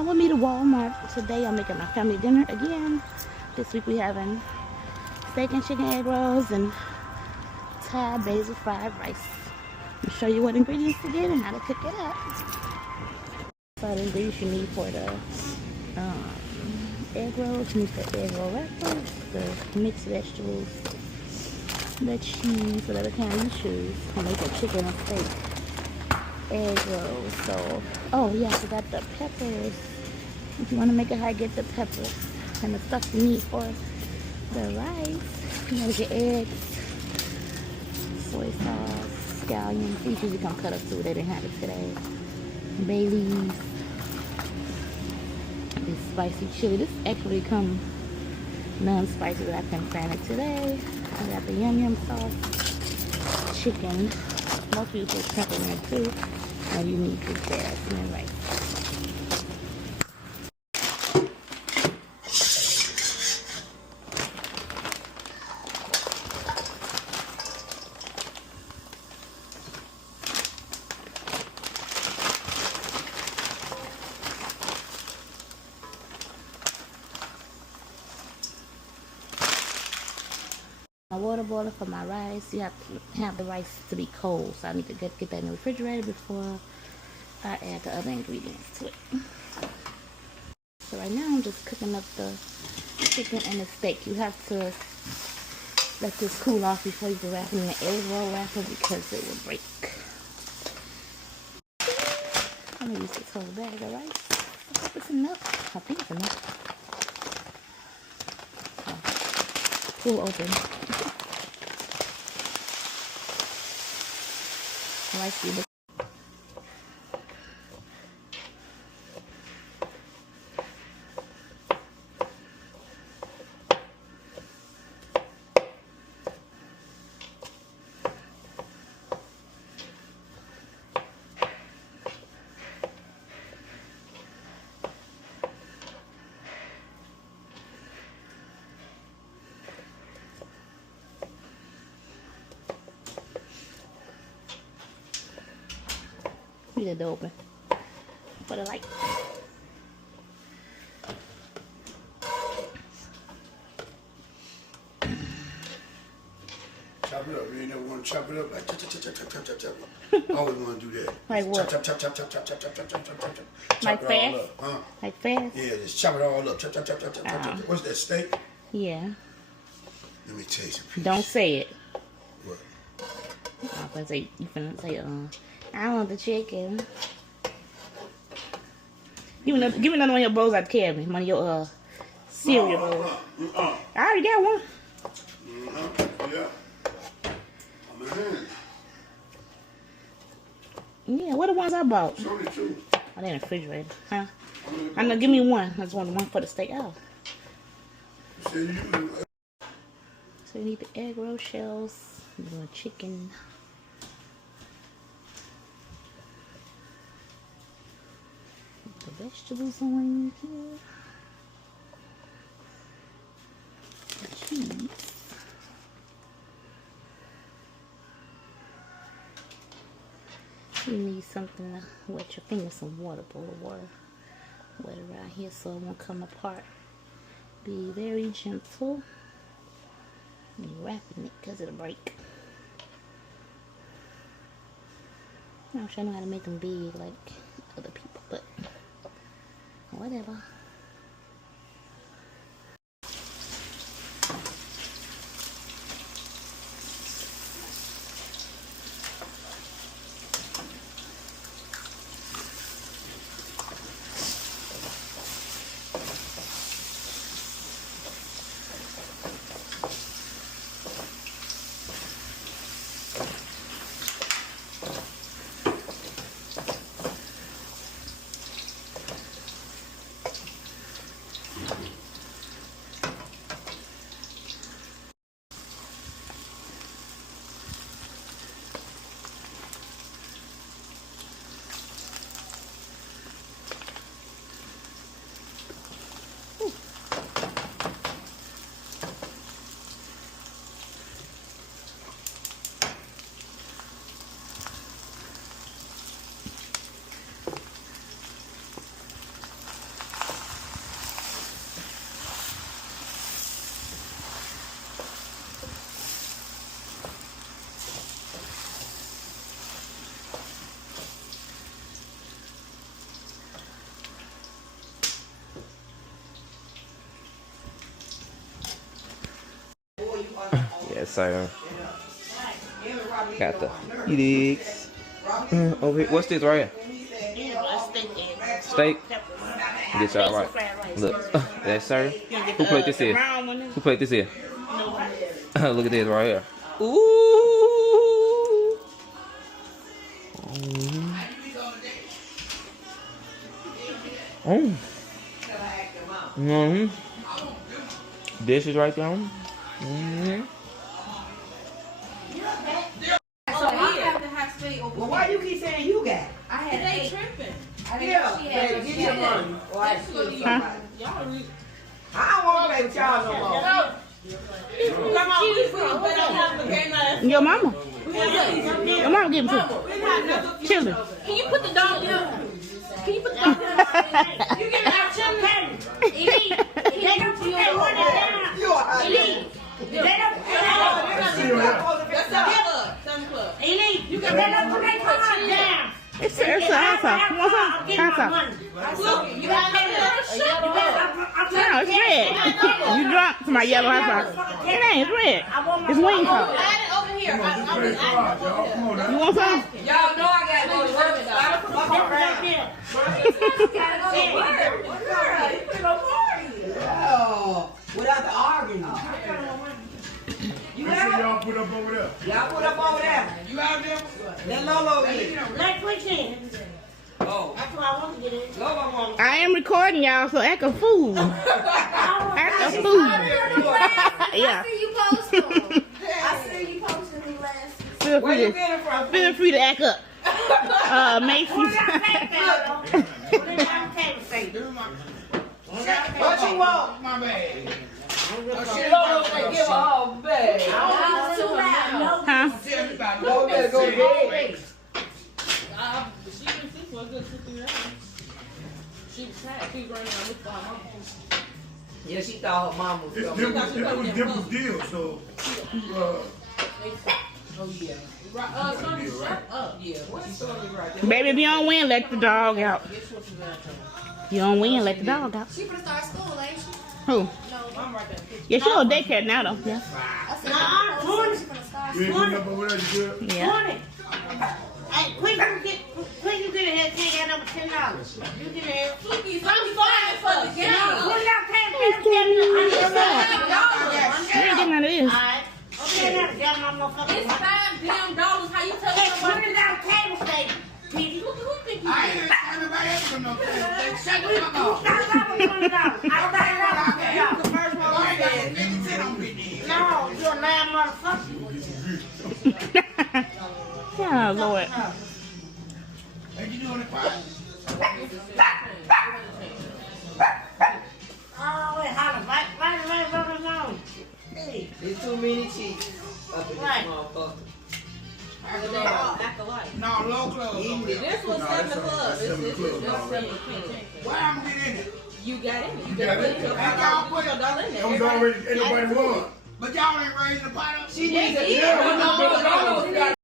Come with me to Walmart. Today I'm making my family dinner again. This week we having steak and chicken egg rolls and Thai basil fried rice. I'll show you what ingredients to get and how to cook it up. So the ingredients you need for the egg rolls, you need the egg roll wrappers, the mixed vegetables, the cheese, whatever kind you choose. I'm making chicken and steak egg rolls. So, oh yeah, I forgot the peppers. If you want to make it hard, get the peppers and the stuff you need for the rice. You know, your eggs, soy sauce, scallions. These usually come cut up too. They didn't have it today. Bay leaves. This spicy chili. This actually come non-spicy, but I couldn't find it today. I got the yum yum sauce, chicken. Most people put shrimp in there too. And you need to get and rice. My water boiler for my rice. You have to have the rice to be cold, so I need to get that in the refrigerator before I add the other ingredients to it. So right now I'm just cooking up the chicken and the steak. You have to let this cool off before you can wrap it in the egg roll wrapper because it will break. I'm gonna use this whole bag of rice. I hope it's enough. I think it's enough. Full open. Rice be leave the door open for the light. Chop it up. You ain't never want to chop it up like chop. I always want to do that. Like what? Chop. Chop Like it fast? all up, huh? Like fast? Yeah, just chop it all up. Chop. What's that, steak? Yeah. Let me taste it. Don't say it. What? I was gonna say, you finna say, I want the chicken. Give me another one of your bowls out the cabinet. One of your cereal bowls. I already got one. Yeah. I'm in hand. Yeah, what are the ones I bought? It's only two. Oh, they're in the refrigerator, huh? I know, give me one. I just want one for the steak. Oh. So you need the egg roll shells, the chicken. The vegetables on here. The cheese. You need something to wet your fingers, some water, bowl of water. Wet around here so it won't come apart. Be very gentle. And you're wrapping it because it'll break. I wish I knew how to make them big like other people, but whatever. Yes, sir. Got the eggs. Over here. What's this right here? Steak. Get y'all right. Look. Yes, sir. Who played this here? Who played this here? Look at this right here. Ooh. Dishes right there. Well, why you keep saying you got? I had They tripping. Yeah, baby, give me your money. Or I steal somebody. I don't want to play with y'all no more. Come on, Your mama. Your mama give it to you. Children. can you put the dog down? Can you put the dog down? You give it out children. Elite. They don't put that money down. You are Elite. They don't put that club. Elite. You can let them put that money down. It's a hot sauce. You want some? Hot sauce. Look, you got to No, it's red. You drunk to my yellow hot sauce. It ain't, it's red. It's wing sauce. add it over here. Come on now. You want some? Y'all know I gotta go to work. Oh, without the arguing. You That's what out? y'all put up over there. Y'all put up over there. You out there? Let Lolo in. Let's push in. Oh, That's what I want to get in. Lolo won't. I am recording y'all, so act a fool. Act a fool. Yeah. You posted. I see you posted me last. Feel Where free you to, getting from? feel free to act up. Macy's. What you want? My bad. Lolo say give her all bag. Too loud. Huh? Go there, go big. Yeah, she thought her mom was coming. That was different deal, so. Baby, if you don't win, let the dog out. You don't win, let the dog out. She finna start school, ain't she? Who? Yeah, she on daycare now, though. Yeah. I said, she finna start You ain't putting up over there, you good? Yeah. Hey, quick, you get in here, take that number $10. You get in here. I'm fine for the game. No, put it out, take You ain't getting none of this. Alright. Okay, now, get my motherfucker. It's $5 damn. How you tell me? Put it down, table stake. Who think you I ain't everybody else from no place. Shut the fuck up. $20. I The first one was that. Nigga said I'm with you. No, you a lame motherfucker. Yeah, Lord. What you doing in fire? Oh, wait, holla. Right. Hey. There's too many cheeks up in this Right. motherfucker. No, low clothes. Eating it. This was No, 7 that's Club. that's 7 Club, dog. Why I'm gonna get in it? You got it. You got it. $1 Y'all put it. in there. It was already, ain't nobody won. But y'all ain't raising the pot up? She needs a Yes, yeah,